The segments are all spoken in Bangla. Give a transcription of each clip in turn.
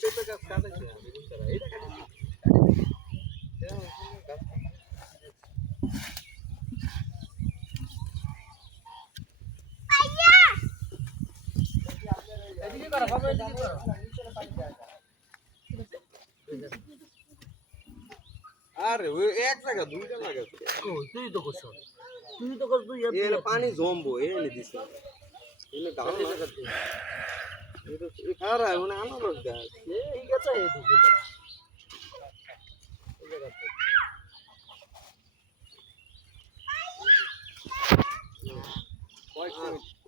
পেঁপে গাছ কাটাইছে এইটা কাটাইছে এদিকে করো বাবা এদিকে করো আরে ওই এক জায়গা দুইটা লাগাছে ও তুই তো করছ তুই এর পানি জমবো এনে দিছ এনে ডাল লাগাতে এটা এই খারা মানে আনারস গাছ এই গাছ এদিকে বড় এই জায়গাতে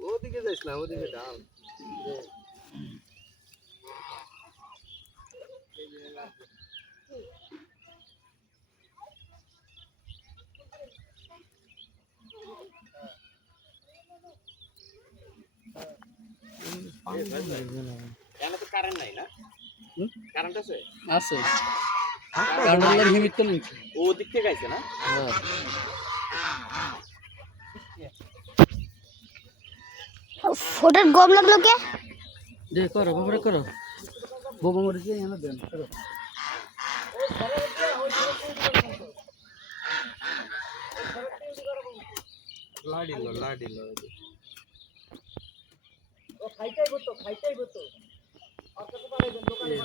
ওদিকে যাইস না ওদিকে ডাল তো কারেন্ট নাই না কারেন্ট আছে আছে কারেন্টের লিমিট তো নেই ও দিক থেকে আইছে না ফোটার গম লাগলো কে দে করো বাবা করো বোবা মরে দিয়ে এনে দেন করো লাডিলো ও খাইতেই বতো আর কত পারে দোকানে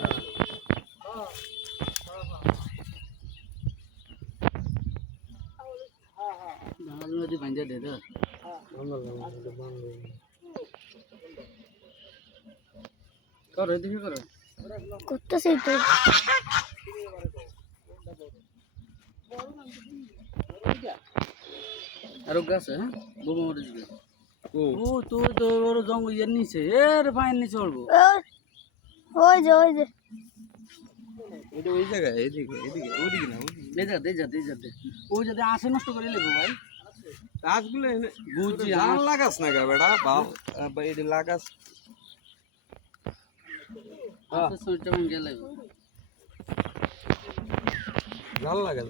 হ্যাঁ হ্যাঁ নদী ভাঙ্গা দে দাও করো এদিকে করো করতেছি তো আর গাছ হ্যাঁ বোবা মরে দিবে ও তো ওর জঙ্গল এর নিচে এর ফাইন নিচে উঠবো ওই যে এটা ওই জায়গায় এদিকে ওদিকে না দে যা ও যদি আসে নষ্ট করে লেবো ভাই গাছগুলো বুঝছি আর লাগাস না গা বেটা বাপ এটা লাগাস আচ্ছা সুইটটা ভাঙে লাগবে জাল লাগে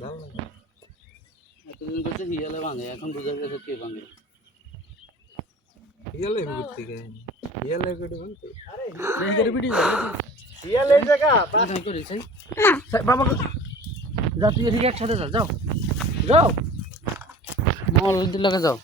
এতদিন করছে হিয়ালে ভাঙে এখন বুঝা গেছে কে ভাঙে হিয়ালে ঘুরতে গেছে হিয়ালে কেটে বলতে আরে হিয়ালে ভিডিও হিয়ালে জায়গা বাবা করে সেই বাবা যা তুই এদিকে একসাথে যাও মল দিকে যাও